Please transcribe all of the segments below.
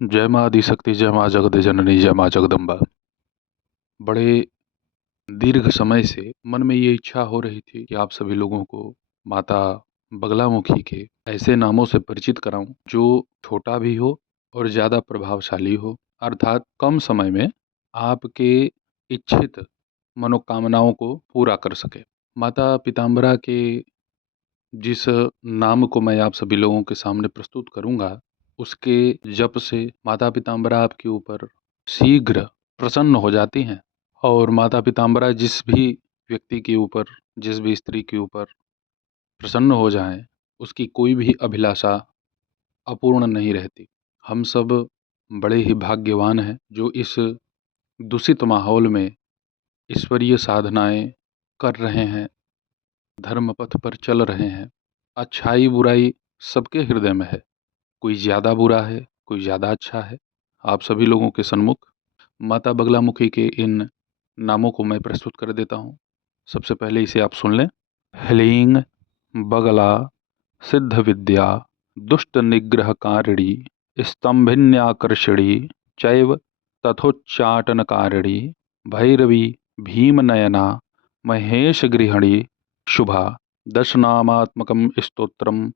जय माँ आदिशक्ति, जय माँ जगत जननी, जय माँ जगदम्बा। बड़े दीर्घ समय से मन में ये इच्छा हो रही थी कि आप सभी लोगों को माता बगलामुखी के ऐसे नामों से परिचित कराऊं जो छोटा भी हो और ज़्यादा प्रभावशाली हो, अर्थात कम समय में आपके इच्छित मनोकामनाओं को पूरा कर सके। माता पीताम्बरा के जिस नाम को मैं आप सभी लोगों के सामने प्रस्तुत करूंगा, उसके जप से माता पीताम्बरा आपके ऊपर शीघ्र प्रसन्न हो जाती हैं। और माता पीताम्बरा जिस भी व्यक्ति के ऊपर, जिस भी स्त्री के ऊपर प्रसन्न हो जाएं, उसकी कोई भी अभिलाषा अपूर्ण नहीं रहती। हम सब बड़े ही भाग्यवान हैं जो इस दूषित माहौल में ईश्वरीय साधनाएं कर रहे हैं, धर्म पथ पर चल रहे हैं। अच्छाई बुराई सबके हृदय में है, कोई ज़्यादा बुरा है, कोई ज़्यादा अच्छा है। आप सभी लोगों के सन्मुख माता बगलामुखी के इन नामों को मैं प्रस्तुत कर देता हूँ। सबसे पहले इसे आप सुन लें। ह्लीं बगला सिद्ध विद्या दुष्ट निग्रह कारिणी स्तंभिन्याकर्षिणी चैव तथोच्चाटनकारिणी भैरवी भीमनयना महेश गृहिणी शुभा। दशनामात्मकं स्तोत्रम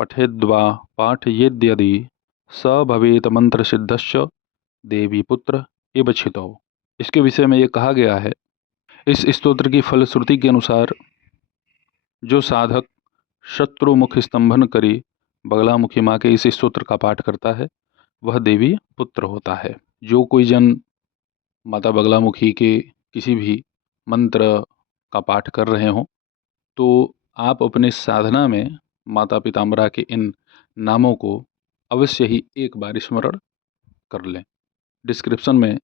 पठेद्वा पाठयेद्यदि स भवेत मंत्र सिद्धश्च देवी पुत्र इव छितौ। इसके विषय में ये कहा गया है, इस स्तोत्र की फलश्रुति के अनुसार जो साधक शत्रु मुख स्तंभन करी बगलामुखी माँ के इस स्तोत्र का पाठ करता है वह देवी पुत्र होता है। जो कोई जन माता बगलामुखी के किसी भी मंत्र का पाठ कर रहे हों तो आप अपने साधना में माता पीताम्बरा के इन नामों को अवश्य ही एक बार स्मरण कर लें। डिस्क्रिप्शन में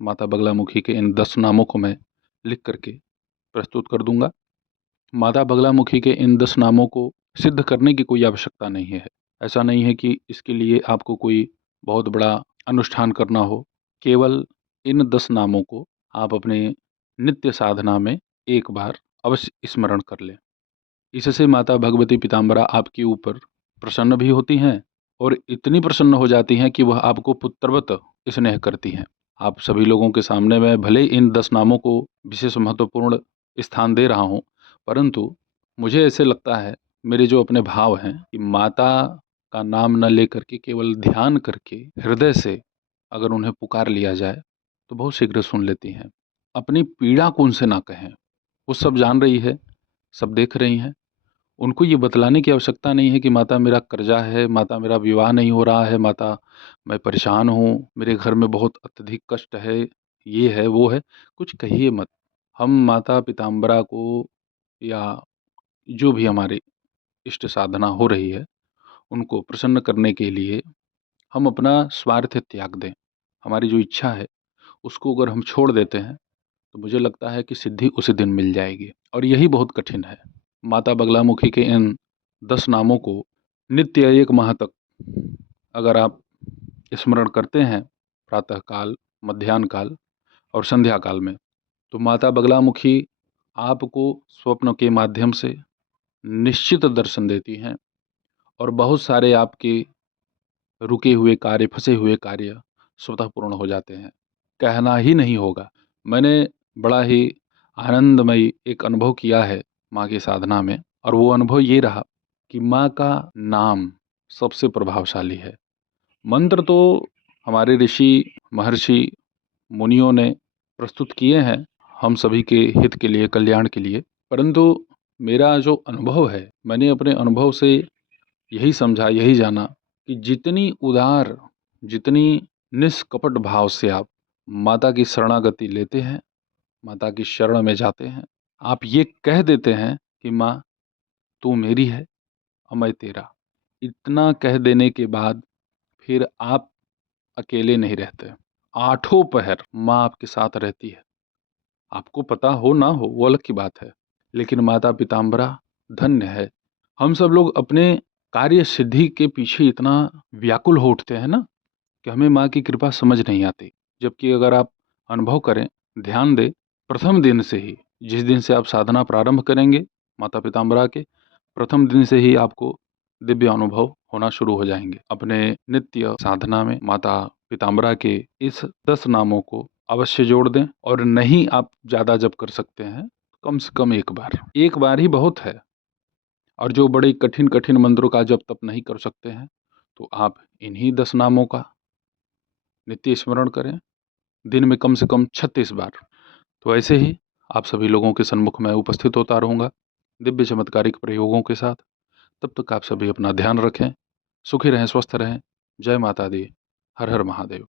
माता बगलामुखी के इन 10 नामों को मैं लिख करके प्रस्तुत कर दूंगा। माता बगलामुखी के इन 10 नामों को सिद्ध करने की कोई आवश्यकता नहीं है। ऐसा नहीं है कि इसके लिए आपको कोई बहुत बड़ा अनुष्ठान करना हो। केवल इन 10 नामों को आप अपने नित्य साधना में एक बार अवश्य स्मरण कर लें। इससे माता भगवती पीताम्बरा आपके ऊपर प्रसन्न भी होती हैं और इतनी प्रसन्न हो जाती हैं कि वह आपको पुत्रवत स्नेह करती हैं। आप सभी लोगों के सामने मैं भले इन 10 नामों को विशेष महत्वपूर्ण स्थान दे रहा हूँ, परंतु मुझे ऐसे लगता है, मेरे जो अपने भाव हैं, कि माता का नाम न लेकर के केवल ध्यान करके हृदय से अगर उन्हें पुकार लिया जाए तो बहुत शीघ्र सुन लेती हैं। अपनी पीड़ा को उनसे ना कहें, वो सब जान रही है, सब देख रही हैं। उनको ये बतलाने की आवश्यकता नहीं है कि माता मेरा कर्जा है, माता मेरा विवाह नहीं हो रहा है, माता मैं परेशान हूँ, मेरे घर में बहुत अत्यधिक कष्ट है, ये है वो है। कुछ कहिए मत। हम माता पीताम्बरा को या जो भी हमारी इष्ट साधना हो रही है उनको प्रसन्न करने के लिए हम अपना स्वार्थ त्याग दें। हमारी जो इच्छा है उसको अगर हम छोड़ देते हैं तो मुझे लगता है कि सिद्धि उसी दिन मिल जाएगी, और यही बहुत कठिन है। माता बगलामुखी के इन 10 नामों को नित्य 1 माह तक अगर आप स्मरण करते हैं, प्रातः काल, मध्याह्न काल और संध्या काल में, तो माता बगलामुखी आपको स्वप्न के माध्यम से निश्चित दर्शन देती हैं और बहुत सारे आपके रुके हुए कार्य, फंसे हुए कार्य स्वतः पूर्ण हो जाते हैं। कहना ही नहीं होगा, मैंने बड़ा ही आनंदमयी एक अनुभव किया है माँ की साधना में, और वो अनुभव ये रहा कि माँ का नाम सबसे प्रभावशाली है। मंत्र तो हमारे ऋषि महर्षि मुनियों ने प्रस्तुत किए हैं हम सभी के हित के लिए, कल्याण के लिए, परंतु मेरा जो अनुभव है, मैंने अपने अनुभव से यही समझा, यही जाना कि जितनी उदार, जितनी निष्कपट भाव से आप माता की शरणागति लेते हैं, माता की शरण में जाते हैं, आप ये कह देते हैं कि माँ तू मेरी है और मैं तेरा, इतना कह देने के बाद फिर आप अकेले नहीं रहते। आठों पहर माँ आपके साथ रहती है। आपको पता हो ना हो वो अलग की बात है, लेकिन माता पीताम्बरा धन्य है। हम सब लोग अपने कार्य सिद्धि के पीछे इतना व्याकुल हो उठते हैं ना कि हमें माँ की कृपा समझ नहीं आती। जबकि अगर आप अनुभव करें, ध्यान दें, प्रथम दिन से ही, जिस दिन से आप साधना प्रारंभ करेंगे माता पीताम्बरा के, प्रथम दिन से ही आपको दिव्य अनुभव होना शुरू हो जाएंगे। अपने नित्य साधना में माता पीताम्बरा के इस 10 नामों को अवश्य जोड़ दें, और नहीं आप ज़्यादा जप कर सकते हैं, कम से कम एक बार ही बहुत है। और जो बड़े कठिन कठिन मंत्रों का जप तप नहीं कर सकते हैं, तो आप इन्हीं 10 नामों का नित्य स्मरण करें, दिन में कम से कम 36 बार। तो ऐसे ही आप सभी लोगों के सन्मुख में उपस्थित होता रहूँगा दिव्य चमत्कारिक प्रयोगों के साथ। तब तक आप सभी अपना ध्यान रखें, सुखी रहें, स्वस्थ रहें। जय माता दी। हर हर महादेव।